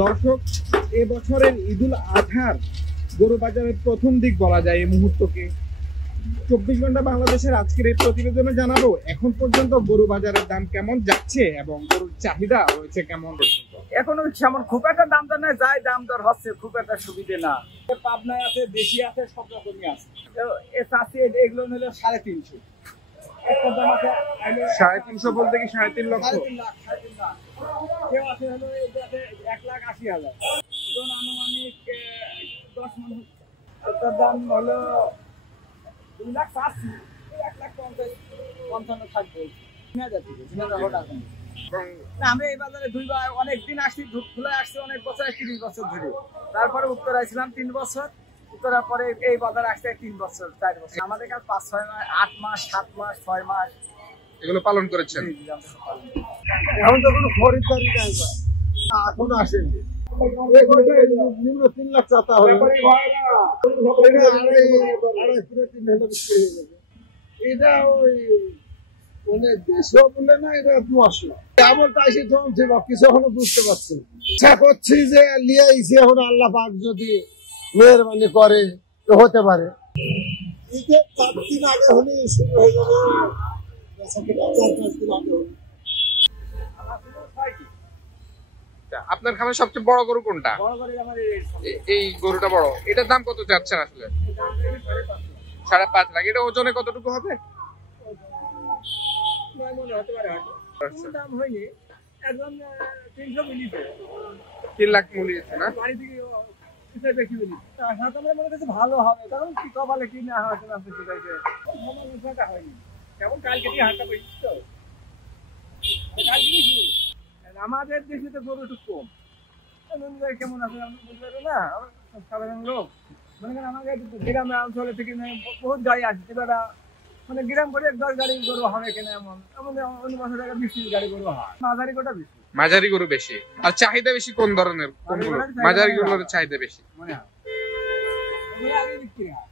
দর্শক, এবছরের ঈদুল আজহার গরু বাজারের প্রথম দিক বলা যায় এই মুহূর্তকে। 24 ঘন্টা বাংলাদেশের আজকের এই প্রতিবেদনে জানাবো এখন পর্যন্ত গরু বাজারের দাম কেমন যাচ্ছে এবং গরুর চাহিদা রয়েছে কেমন। এখনো সেমন খুব একটা দাম দর নাই, যাই দাম দর হচ্ছে খুব একটা সুবিধে না। পাবনায় আছে, দেশি আছে, সব রকমই আছে। এগুলো হলো 350। একটা দাম আছে 350 বলতে কি 3.5 লক্ষ? 3.5 লাখ। কেউ আছে হলো 1,80,000। আনুমানিক 10 মণ হচ্ছে। এটার দাম হলো 2,80,000, 1,50,000 থাকবে। আমরা এই বাজারে দুইবার অনেকদিন আসছি, ধূপখোলা আসছি অনেক বছর, 30 বছর ধরে। তারপরে উত্তরা ছিলাম 3 বছর, উত্তরার পরে এই বাজারে আসছে 3 বছর 4 বছর। আমাদের কাছে 5-6 মাস, 8 মাস, 7 মাস, 6 মাস এগুলো পালন করেছেন। এখন তো কোনো খরিদ্দারি নাই, এখন আসেনি। নিম্ন 3 লাখ চাতা হয়, এটা ওই মানে দেশও বলে না, এটা মশলা কেমন তাই সে জমছে বা কিছু এখনো বুঝতে পারছি না। করছি যে লিয়ে আইছি, এখন আল্লাহ পাক যদি মেহরবানি করে তো হতে পারে। ঈদের 4 দিন আগে হলে শুরু হয়ে যাবে, 4-5 দিন আগে হলে। আপনার খামারে সবচেয়ে বড় গরু কোনটা? এই গরুটা বড়। এটার দাম কত চাচ্ছেন আসলে? 5.5 লাখ। এটা ওজনে কতটুকু হবে? দাম হয়নি, একদম 300 মিলি, 3 লাখ মূল্য না? বাড়ি থেকে বেশি মিলি। মনে করছে ভালো হবে, কারণ কি কপালে কি না হয় সেটা হয়নি। কেমন কালকে দিয়ে হাটটা পেয়েছি তো, কালকে শুরু। আমাদের দেশে তো গরু একটু কম, কেমন আছে বুঝতে পারবো না। সাধারণ লোক মনে করেন আমাদের গ্রামের অঞ্চলে থেকে বহুত গাড়ি আসছে, বেড়া মানে গ্রাম করে 10 গাড়ি গরু হবে কেন, এমন অন্য বছর 20 গাড়ি গরু হয়। মাঝারি গোটা বেশি, মাঝারি গরু বেশি। আর চাহিদা বেশি কোন ধরনের? মাঝারি গরুর চাহিদা বেশি মনে হয়, আগে বিক্রি হয়।